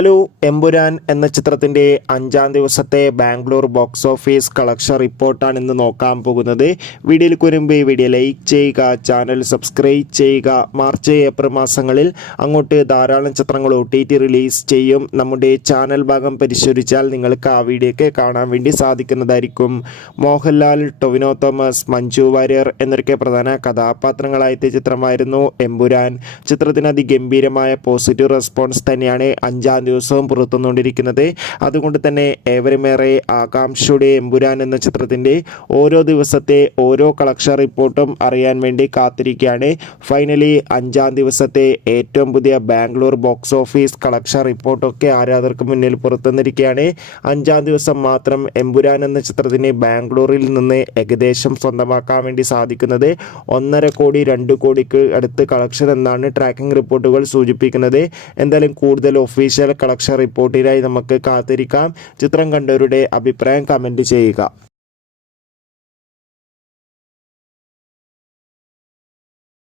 Hello Empuraan എന്ന ചിത്രത്തിൻ്റെ 5-ാം ദിവസത്തെ ബാംഗ്ലൂർ ബോക്സ് ഓഫീസ് കളക്ഷൻ റിപ്പോർട്ടാണ് ഇന്ന് നോക്കാൻ പോകുന്നത്. വീഡിയോയിൽ വരുമ്പോൾ ഈ വീഡിയോ ലൈക്ക് ചെയ്യുക, ചാനൽ സബ്സ്ക്രൈബ് ചെയ്യുക. മാർച്ച് ഏപ്രിൽ മാസങ്ങളിൽ അങ്ങോട്ട് ധാരാളം ചിത്രങ്ങൾ OTT റിലീസ് ചെയ്യും. നമ്മുടെ ചാനൽ ഭാഗം പരിശോധിച്ചാൽ നിങ്ങൾക്ക് ആ വീഡിയോയ്ക്ക് കാണാൻ വേണ്ടി സാധിക്കുന്നതായിരിക്കും. മോഹൻലാൽ, ടൊവിനോ തോമസ്, മഞ്ജു വാര്യർ എന്നൊക്കെ പ്രധാന കഥാപാത്രങ്ങളായെത്തിയ ചിത്രമായിരുന്നു എമ്പുരാൻ. ചിത്രത്തിന് അതിഗംഭീരമായ പോസിറ്റീവ് റെസ്പോൺസ് തന്നെയാണ് 5-ാം ദിവസവും പുറത്തുവന്നുകൊണ്ടിരിക്കുന്നത്. അതുകൊണ്ട് തന്നെ ഏവരുമേറെ ആകാംക്ഷയുടെ എമ്പുരാൻ എന്ന ചിത്രത്തിൻ്റെ ഓരോ ദിവസത്തെ ഓരോ കളക്ഷൻ റിപ്പോർട്ടും അറിയാൻ വേണ്ടി കാത്തിരിക്കുകയാണ്. ഫൈനലി 5-ാം ദിവസത്തെ ഏറ്റവും പുതിയ ബാംഗ്ലൂർ ബോക്സ് ഓഫീസ് കളക്ഷൻ റിപ്പോർട്ടൊക്കെ ആരാധകർക്ക് മുന്നിൽ പുറത്തുവന്നിരിക്കുകയാണ്. 5-ാം ദിവസം മാത്രം എമ്പുരാൻ എന്ന ചിത്രത്തിന് ബാംഗ്ലൂരിൽ നിന്ന് ഏകദേശം സ്വന്തമാക്കാൻ വേണ്ടി സാധിക്കുന്നത് 1.5 കോടി 2 കോടിക്ക് അടുത്ത് കളക്ഷൻ എന്നാണ് ട്രാക്കിംഗ് റിപ്പോർട്ടുകൾ സൂചിപ്പിക്കുന്നത്. എന്തായാലും കൂടുതൽ ഒഫീഷ്യൽ കളക്ഷൻ റിപ്പോർട്ടിനായി നമുക്ക് കാത്തിരിക്കാം. ചിത്രം കണ്ടവരുടെ അഭിപ്രായം കമൻറ്റ് ചെയ്യുക.